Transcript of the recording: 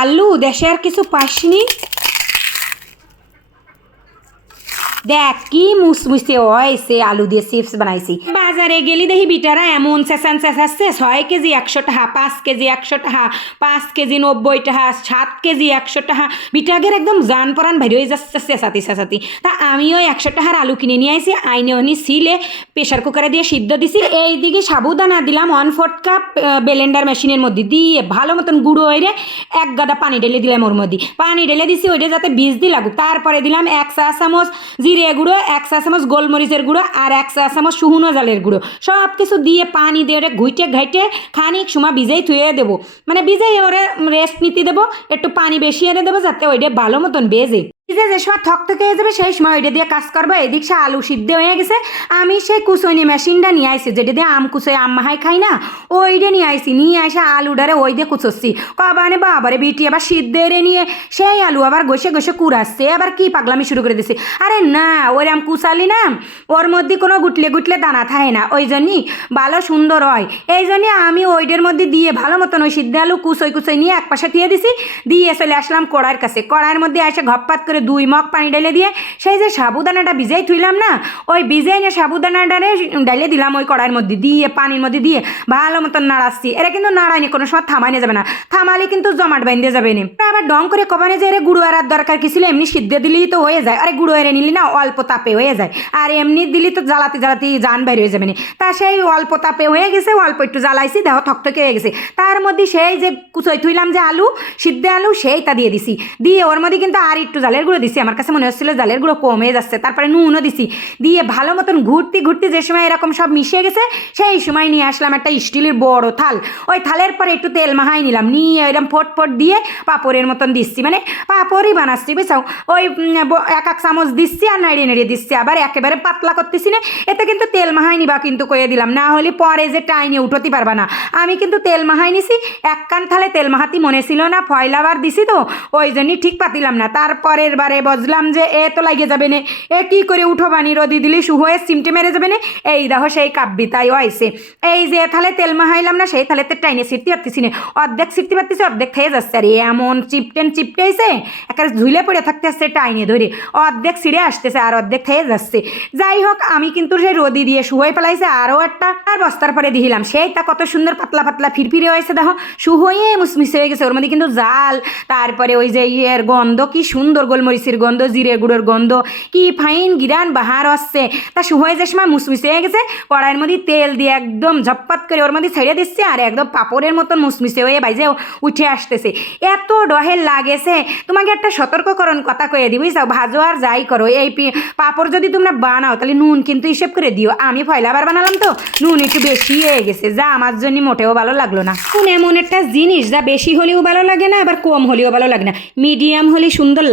আলু দেশে আর কিছু পাসনি। দেখ, কি মুসমুসে হয়েছে আলু দিয়ে চিপস বানাইছি। বাজারে গেলি দেখি বিটারা এমন চেঁচান চেঁচাচ্ছে ছয় কেজি একশো টাকা, পাঁচ কেজি একশো টাকা, পাঁচ কেজি নব্বই টাকা, সাত কেজি একশো টাকা। বিটাগের একদম জান পরান বাইরে হয়ে যাচ্ছে চেঁচাতি চেঁচাতি। তা আমিও একশো টাকার আলু কিনে নিয়ে আইছি, আইনে অনি সিলে প্রেশার কুকারে দিয়ে সিদ্ধ দিছি। এইদিকে সাবুদানা দিলাম ওয়ান ফোর্থ কাপ বেলেন্ডার মেশিনের মধ্যে দিয়ে ভালো মতন গুঁড়ো হয়ে এক গাদা পানি ঢেলে দিলাম ওর মধ্যে। পানি ঢেলে দিছি, ওইটা যাতে বীজ দি লাগুক। তারপরে দিলাম এক চা চামচ জিরে গুঁড়ো, এক চা চামচ গোলমরিচের গুঁড়ো আর এক চা চামচ শুকনো জালের গুঁড়ো। সব কিছু দিয়ে পানি দিয়ে ওটা ঘুইটে ঘাইটে খানিক সময় ভিজাই থুয়ে দেবো। মানে ভিজাই ওরে রেস্ট নিতে দেবো, একটু পানি বেশি এনে দেবো যাতে ওইটা ভালো মতন বেজে। ভিজে যে সময় থকথকে হয়ে যাবে, সেই সময় ওইটা দিয়ে কাজ করব। এদিক সে আলু সিদ্ধ হয়ে গেছে। আমি সেই কুচনি মেশিনটা নিয়ে আইছি, যেটা দিয়ে আম কুচোয় আম মাহাই খাই না, ওইটা নিয়ে আইছি। নিয়ে আসে আলুডারে ওই দিয়ে কুচোচ্ছি কবানে বাবারে বিটি, আবার সিদ্ধ এরে নিয়ে সেই আলু আবার ঘষে ঘষে কুড়াচ্ছে। আবার কি পাগলামি শুরু করে দিছে। আরে না ওই আম কুচালি না, ওর মধ্যে কোনো গুটলে গুটলে দানা থাকে না। ওই জন্যই ভালো সুন্দর হয়। এই জন্যই আমি ওইটার মধ্যে দিয়ে ভালো মতন ওই সিদ্ধ আলু কুচোই কুচোই নিয়ে এক পাশে দিয়ে দিছি। দিয়ে চলে আসলাম কড়াইয়ের কাছে। কড়াইয়ের মধ্যে এসে ঘপ্পাত করে দুই মগ পানি ঢেলে দিয়ে সেই যে সাবুদানাটা ভিজেই থুইলাম না, ওই ভিজেই নিয়ে সাবুদানাটারে ঢেলে দিলাম ওই কড়াইয়ের মধ্যে দিয়ে, পানির মধ্যে দিয়ে, ভালো মতন নাড়াচ্ছি। এরা কিন্তু নাড়ায়নি, কোনো সময় থামাইনে যাবে না। থামালে কিন্তু জমাট বাইন্দে যাবে না। আবার ডং করে কবানে যে এরে গুঁড়ো দরকার কি ছিল, এমনি সিদ্ধ দিলেই তো হয়ে যায়। আরে গুঁড়ো এরে নিলি না, অল্প তাপে হয়ে যায়। আর এমনি দিলি তো জ্বালাতে জ্বালাতে জান বাইরে হয়ে যাবে না। তা সেই অল্প তাপে হয়ে গেছে, অল্প একটু জ্বালাইছি, দেহ থকথকে হয়ে গেছে। তার মধ্যে সেই যে কুচই থুইলাম যে আলু, সিদ্ধ আলু, সেইটা দিয়ে দিছি। দিয়ে ওর মধ্যে কিন্তু আর একটু জালের গুঁড়ো দিছি, আমার কাছে মনে হচ্ছিল জালের গুঁড়ো কমে যাচ্ছে। তারপরে নুনও দিছি। দিয়ে ভালো মতন ঘুরতে ঘুরতে যে সময় এরকম সব মিশে গেছে, সেই সময় নিয়ে আসলাম একটা স্টিলের বড় থাল। ওই থালের পরে একটু তেল মাহাই নিলাম। নিয়ে এরকম ফট ফট দিয়ে পাপড়ের মতন দিচ্ছি। মানে পাপড়ই বানাচ্ছি, বুঝছাও? ওই এক এক চামচ দিচ্ছি আর নাড়িয়ে নাড়িয়ে দিচ্ছি। আবার একেবারে পাতলা করতেছি না, এতে কিন্তু তেল মাহাই নিবা কিন্তু কয়ে দিলাম। না হলে পরে যে টাইনে উঠতে পারবা না। আমি কিন্তু তেল মাহাই নিছি, এক কান থালে তেল মাহাতি মনে ছিল না ফয়লাবার দিছি তো, ওই জন্যই ঠিক পাতিলাম না। তারপরের বারে বুঝলাম যে এ তো লাগে যাবে না এ কি করে উঠো বানি রদি দিলি? শুহয়ে সিমটে মেরে যাবে না এই দেখো সেই কাব্যিতাই আইসে এই যে থালে তেল মাহাইলাম না, সেই থালেতে টাইনে সিটতে পারতেছি না। অর্ধেক সিটতে পারতেছি অর্ধেক খেয়ে যাচ্ছে। আর এমন চিপটেন চিপটে আইছে, একেবারে ঝুলে পড়ে থাকতে আসছে টাইনে ধরে অর্ধেক সিঁড়ে আসতেছে আর অর্ধেক খেয়ে যাচ্ছে। যাই হোক, আমি কিন্তু সেই রদি দিয়ে শুয়ে ফেলাইছে আরও একটা। আর বস্তার পরে দিলাম সেইটা কত সুন্দর পাতলা পাতলা ফিরফিরে হয়েছে দেখো। শুহয়ে মুসমিসে হয়ে গেছে, ওর মধ্যে কিন্তু জাল, তারপরে ওই যে ইয়ের গন্ধ, কি সুন্দর গোলমরিচের গন্ধ জিরে গুঁড়োর গন্ধ, কি ফাইন গিরান বাহার আসছে। তা শুহয়ে যে সময় মুসমিসে হয়ে গেছে, কড়াইয়ের মধ্যে তেল দিয়ে একদম ঝপ্পাত করে ওর মধ্যে ছেড়ে দিচ্ছে আর একদম পাপড়ের মতন মুসমিসে হয়ে বাইজে উঠে আসতেছে। এত ডহের লাগেছে, তোমাকে একটা সতর্ককরণ কথা কয়ে দিই বুঝছ? ভাজো আর যাই করো, এই পাপড় যদি তোমরা বানাও, তাহলে নুন কিন্তু হিসেব করে দিও। আমি ফয়লাবার বানালাম তো, নুন একটু বেশি হয়ে গেছে, যা আমার জন্য মোটেও ভালো লাগল না। কোন এমন একটা জিনিস, যা বেশি হলেও ভালো লাগে না, আবার কম হলেও ভালো লাগে না। মিডিয়াম হলে সুন্দর।